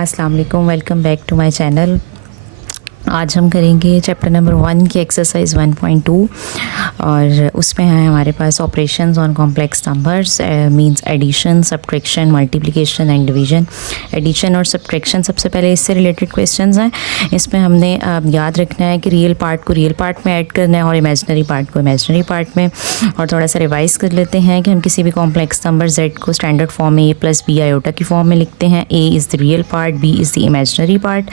अस्सलाम वालेकुम, welcome back to my channel. आज हम करेंगे चैप्टर नंबर 1 की एक्सरसाइज 1.2 और उसमें है हमारे पास operations on complex numbers means addition, subtraction, multiplication and division. Addition और सब्ट्रैक्शन सबसे पहले इससे रिलेटेड क्वेश्चंस हैं। इसमें हमने याद रखना है कि रियल पार्ट को रियल पार्ट में ऐड करना है और इमेजिनरी पार्ट को इमेजिनरी पार्ट में। और थोड़ा सा रिवाइज़ कर लेते हैं कि हम किसी भी कॉम्प्लेक्स नंबर z को स्टैंडर्ड फॉर्म में a प्लस बी आयोटा की फॉर्म में लिखते हैं। a is the real part, b is the imaginary part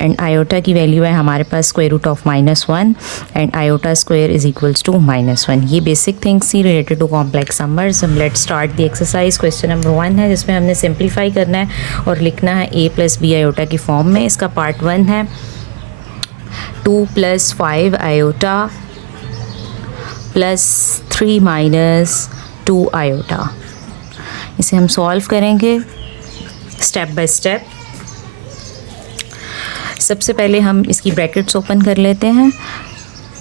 and iota की वैल्यू है हमारे पास square root of -1 and iota square is equals to -1। ये बेसिक थिंग्स ही रिलेटेड टू कॉम्प्लेक्स नंबर्स। हम let start the exercise. Question number 1 है जिसमें हमने सिंप्लीफाई करना है और लिखना है a प्लस बी आयोटा की फॉर्म में। इसका पार्ट 1 है 2 + 5 आयोटा प्लस 3 - 2 आयोटा। इसे हम सॉल्व करेंगे स्टेप बाय स्टेप। सबसे पहले हम इसकी ब्रैकेट्स ओपन कर लेते हैं।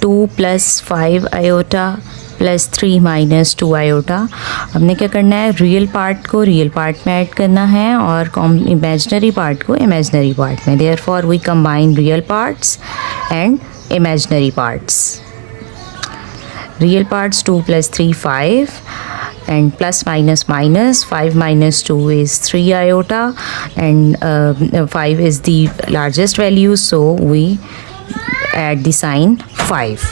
2 + 5 आयोटा प्लस 3 - 2 आयोटा। हमने क्या करना है, रियल पार्ट को रियल पार्ट में ऐड करना है और इमेजिनरी पार्ट को इमेजिनरी पार्ट में। Therefore we combine real parts and imaginary parts. Real parts 2 + 3 5 and plus minus minus 5 - 2 is 3 iota and 5 is the largest value, so we add the sign 5.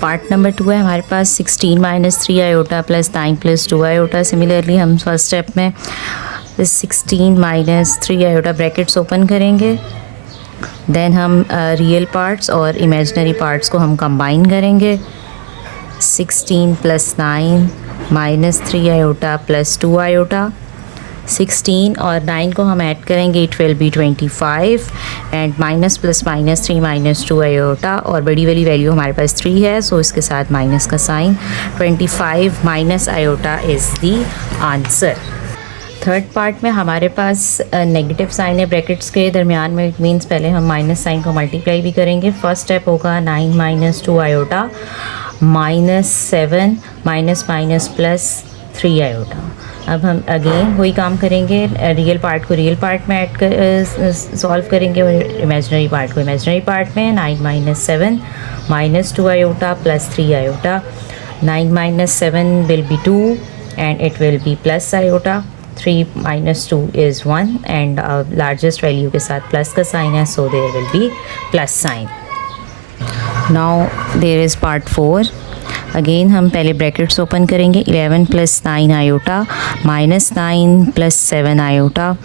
Part number 2 है हमारे पास 16 - 3 iota plus 9 + 2 iota. Similarly हम first step में 16 - 3 iota brackets open करेंगे। Then हम real parts और imaginary parts को हम combine करेंगे। 16 + 9 -3 आयोटा प्लस 2 आयोटा। 16 और 9 को हम ऐड करेंगे, it will B 25 and minus plus -3 - 2 iota और बड़ी वाली वैल्यू हमारे पास 3 है, सो इसके साथ माइनस का sign. 25 - iota is the answer. Third part में हमारे पास नेगेटिव साइन है ब्रैकेट्स के दरमियान में। इट मीन्स पहले हम माइनस साइन को मल्टीप्लाई भी करेंगे। फर्स्ट स्टेप होगा 9 - 2 आयोटा -7 +3 आयोटा। अब हम अगेन वही काम करेंगे, रियल पार्ट को रियल पार्ट में ऐड कर सॉल्व करेंगे और इमेजिनरी पार्ट को इमेजिनरी पार्ट में। 9 - 7 -2 iota plus 3 iota. 9 - 7 will be 2 and it will be plus iota. 3 - 2 is 1 and largest value के साथ प्लस का साइन है, so there will be plus sign. Now there is part 4। Again हम पहले brackets open करेंगे। 11 + 9 iota -9 + 7 iota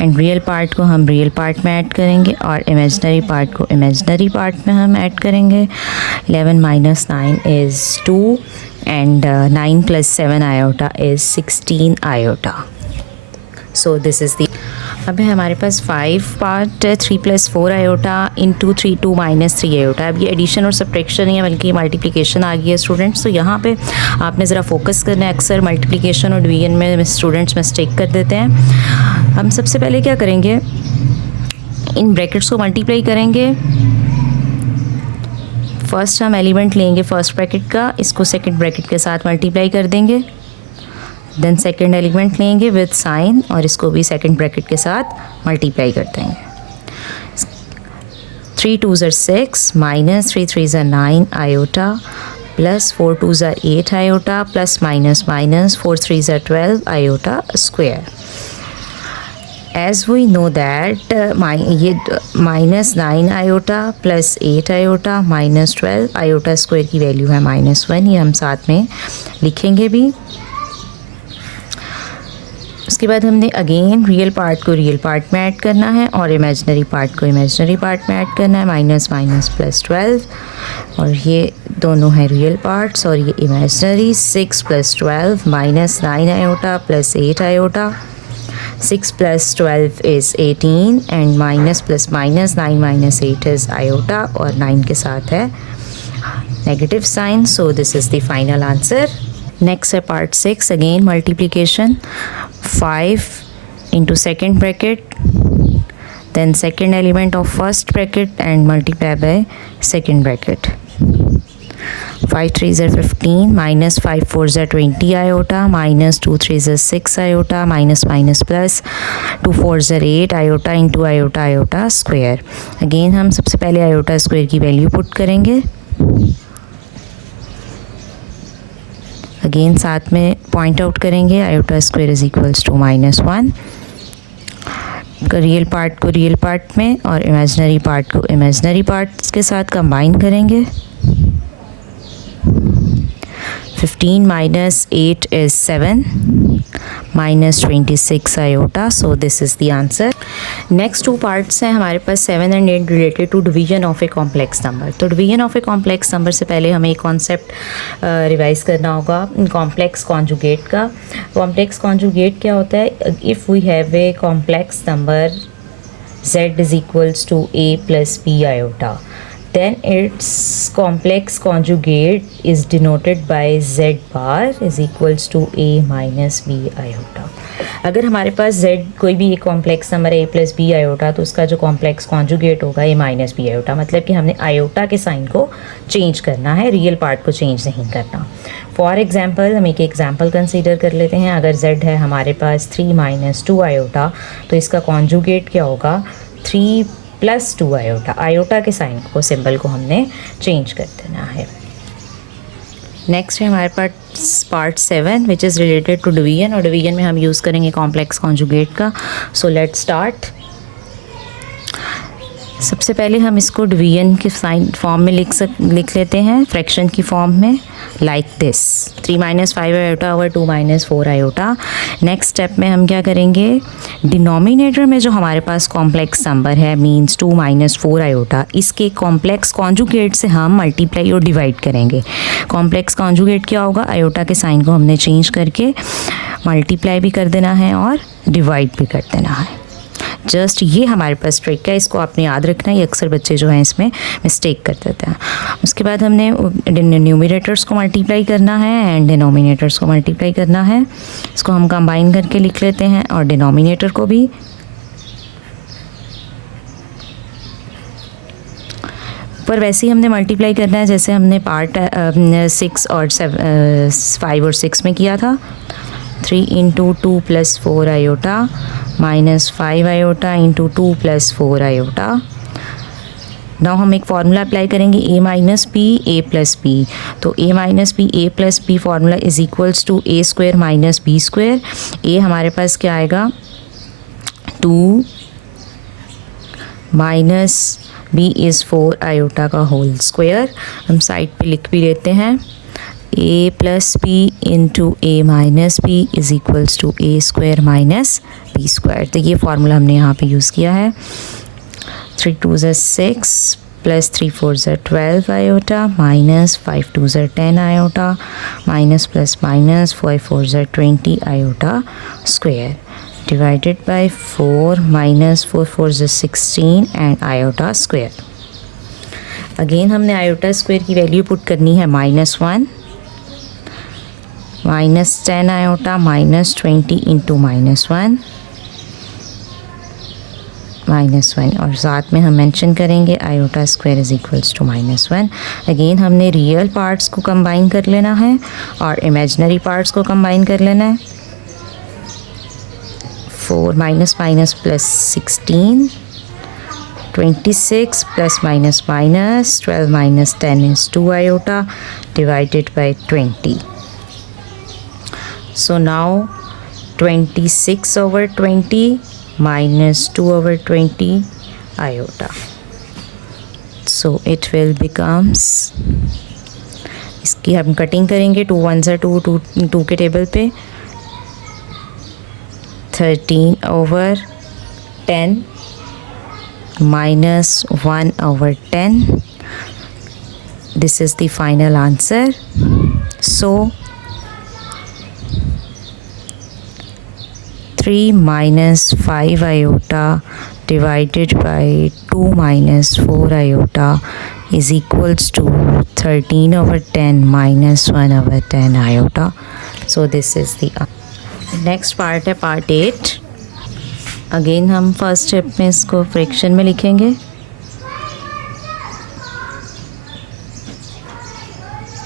and real part को हम real part में ऐड करेंगे और इमेजिनरी पार्ट को इमेजिनरी पार्ट में हम ऐड करेंगे। 11 - 9 is 2 and 9 + 7 iota is 16 iota. So this is the. अब है हमारे पास 5 पार्ट 3 + 4 आयोटा इंटू 2 - 3 आयोटा। अब ये एडिशन और सब्ट्रैक्शन नहीं है बल्कि मल्टीप्लिकेशन आ गई है स्टूडेंट्स। तो यहाँ पे आपने ज़रा फोकस करना है। अक्सर मल्टीप्लिकेशन और डिवीजन में स्टूडेंट्स मिस्टेक कर देते हैं। हम सबसे पहले क्या करेंगे, इन ब्रैकेट्स को मल्टीप्लाई करेंगे। फर्स्ट हम एलिमेंट लेंगे फर्स्ट ब्रैकेट का, इसको सेकेंड ब्रैकेट के साथ मल्टीप्लाई कर देंगे। देन सेकेंड एलिमेंट लेंगे विद साइन और इसको भी सेकेंड ब्रैकेट के साथ मल्टीप्लाई कर देंगे। 3 2s are 6 -3 3s are 9 iota plus 4 2s are 8 iota plus minus 4 3s are 12 iota square. As we know that ये -9 iota plus 8 iota -12 iota square की वैल्यू है -1। ये हम साथ में लिखेंगे भी। उसके बाद हमने अगेन रियल पार्ट को रियल पार्ट में ऐड करना है और इमेजिनरी पार्ट को इमेजिनरी पार्ट में ऐड करना है। माइनस प्लस 12 और ये दोनों हैं रियल पार्ट्स और ये imaginary. 6 + 12 -9 iota plus 8 iota. 6 + 12 is 18 and minus plus minus 9 - 8 is iota और 9 के साथ है negative sign. So this is the final answer. Next है part 6। Again multiplication. 5 into second bracket, then second element of first bracket and multiply by second bracket. 5 3s are 15 minus 5 4s are 20 iota minus 2 3s are 6 iota minus minus plus 2 4s are 8 iota into iota iota square. Again हम सबसे पहले iota square की value put करेंगे. Again साथ में point out करेंगे iota square is equals to -1. Real part को real part में और इमेजिनरी पार्ट को इमेजिनरी पार्ट्स के साथ कंबाइन करेंगे. 15 minus 8 is 7 minus 26 iota. So this is the answer. Next two parts हैं हमारे पास 7 and 8 related to division of a complex number. तो division of a complex number से पहले हमें एक कॉन्सेप्ट रिवाइज करना होगा कॉम्प्लेक्स कॉन्जुगेट का. कॉम्प्लेक्स कॉन्जुगेट क्या होता है? If we have a complex number z is equals to a plus b iota, then its complex conjugate is denoted by z bar is equals to a minus b iota. अगर हमारे पास z कोई भी एक complex number a plus B iota तो उसका जो complex conjugate होगा a minus b iota. मतलब कि हमने आयोटा के साइन को चेंज करना है, रियल पार्ट को चेंज नहीं करना. फॉर एग्जाम्पल हम एक एग्जाम्पल कंसीडर कर लेते हैं. अगर z है हमारे पास 3 माइनस 2 आयोटा तो इसका कॉन्जुगेट क्या होगा? 3 प्लस 2 आयोटा. आयोटा के साइन को सिंबल को हमने चेंज कर देना है. नेक्स्ट है हमारे पास part 7 which is related to division. और डिवीजन में हम यूज़ करेंगे कॉम्प्लेक्स कॉन्जुगेट का. So let's start. सबसे पहले हम इसको डिवीजन के साइन फॉर्म में लिख लेते हैं, फ्रैक्शन की फॉर्म में, like this 3 minus 5 iota over 2 minus 4 iota. Next step में हम क्या करेंगे? डिनोमिनेटर में जो हमारे पास कॉम्प्लेक्स नंबर है मींस 2 माइनस 4 आयोटा, इसके कॉम्प्लेक्स कॉन्जुगेट से हम मल्टीप्लाई और डिवाइड करेंगे. कॉम्प्लेक्स कॉन्जुगेट क्या होगा? आयोटा के साइन को हमने चेंज करके मल्टीप्लाई भी कर देना है और डिवाइड भी कर देना है. जस्ट ये हमारे पास ट्रिक है, इसको आपने याद रखना है. ये अक्सर बच्चे जो हैं इसमें मिस्टेक कर देते हैं. उसके बाद हमने न्यूमरेटर्स को मल्टीप्लाई करना है एंड डिनोमिनेटर्स को मल्टीप्लाई करना है. इसको हम कंबाइन करके लिख लेते हैं और डिनोमिनेटर को भी. पर वैसे ही हमने मल्टीप्लाई करना है जैसे हमने पार्ट 6 और 5 और 6 में किया था. 3 into 2 plus 4 iota minus 5 iota into 2 plus 4 iota. Now हम एक फार्मूला अप्लाई करेंगे a minus B A plus b. तो a minus B A plus b formula is equals to a square minus B square. a हमारे पास क्या आएगा? 2 minus b is 4 iota का whole square. हम साइड पे लिख भी लेते हैं. a plus b into A minus b is equals to a square minus B square. तो ये फार्मूला हमने यहाँ पे यूज़ किया है. 3 2s are 6 plus 3 4s are 12 iota minus 5 2s are 10 iota minus plus minus 5 4s are 20 iota square divided by 4 minus 4 4s are 16 and iota square. Again हमने iota square की value put करनी है -1 minus 10 iota minus 20 into -1 -1 और साथ में हम mention करेंगे iota square is equals to -1. Again हमने रियल पार्ट्स को कंबाइन कर लेना है और इमेजिनरी पार्ट्स को कंबाइन कर लेना है. 4 minus minus plus 16 26 plus minus minus 12 minus 10 is 2 iota divided by 20. So now 26 over 20 minus 2 over 20 iota. So it will becomes, इसकी हम कटिंग करेंगे. 2 1s are 2 2 के टेबल पे 13 over 10 minus 1 over 10. This is the final answer. So 3 minus 5 iota divided by 2 minus 4 iota is equals to 13 over 10 minus 1 over 10 iota. So this is the next part है part 8. Again हम first step में इसको fraction में लिखेंगे.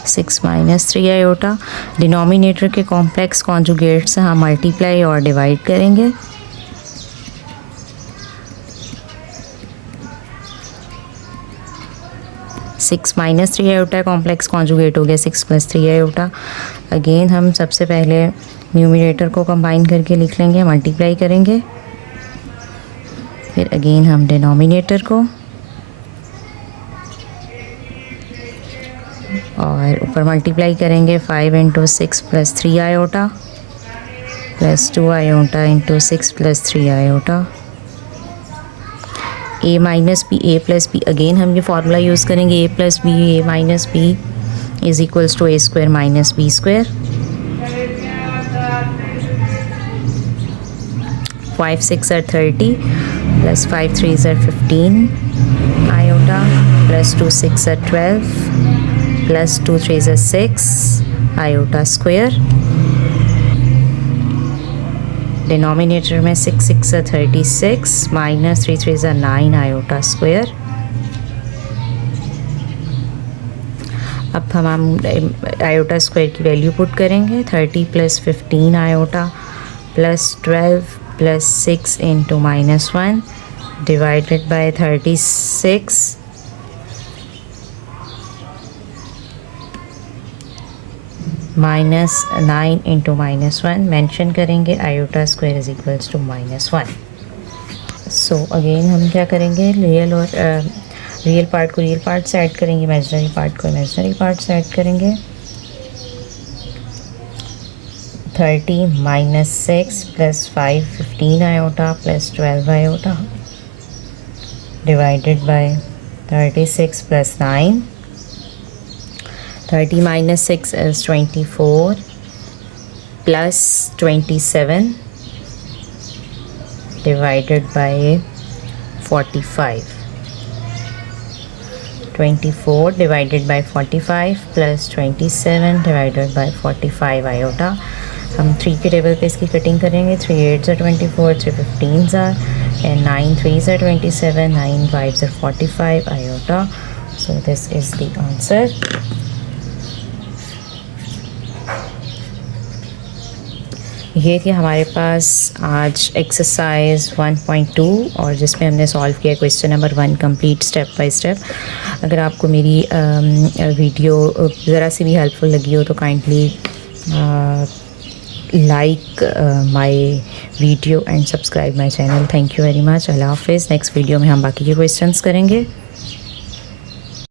6 minus 3 iota. Denominator के complex conjugate से हम multiply और डिवाइड करेंगे। Six minus 3 iota complex conjugate हो गया 6 प्लस 3 आयोटा। अगेन हम सबसे पहले न्यूमरेटर को कंबाइन करके लिख लेंगे, मल्टीप्लाई करेंगे। फिर अगेन हम डिनोमिनेटर को और ऊपर मल्टीप्लाई करेंगे। 5 into 6 plus 3 iota plus 2 iota into 6 plus 3 iota. A minus B, A plus B, again हम ये फार्मूला यूज़ करेंगे। A plus B, A minus B is equals to A square minus B square. 5 6 are 30 plus 5 3 are 15 iota plus 2 6 are 12 plus 2 3 are 6 iota square. Denominator में 6 6 are 36 minus 3 3 are 9 iota square. अब हम iota square की value put करेंगे। 30 plus 15 iota plus 12 plus 6 into minus 1 divided by 36 minus 9 into minus 1 mention करेंगे। Iota square is equals to minus 1। So again हम क्या करेंगे, real part को real part से ऐड करेंगे, इमेजिनरी पार्ट को इमेजिनरी पार्ट से ऐड करेंगे। 30 minus 6 plus 5 15 iota plus 12 iota divided by 36 plus 9। 30 minus 6 is 24 plus 27 divided by 45. 24 divided by 45 plus 27 divided by 45 iota. हम 3 के टेबल पे इसकी कटिंग करेंगे। 3 8s are 24, 3 15s are, and 9 3s are 27, 9 5s are 45 iota. So this is the answer. ये थी हमारे पास आज exercise 1.2 और जिसमें हमने सॉल्व किया question number 1 complete step by step. अगर आपको मेरी वीडियो ज़रा सी भी हेल्पफुल लगी हो तो kindly like my video and subscribe my channel. Thank you very much. अल्लाह हाफिज़। नेक्स्ट वीडियो में हम बाकी के क्वेश्चंस करेंगे।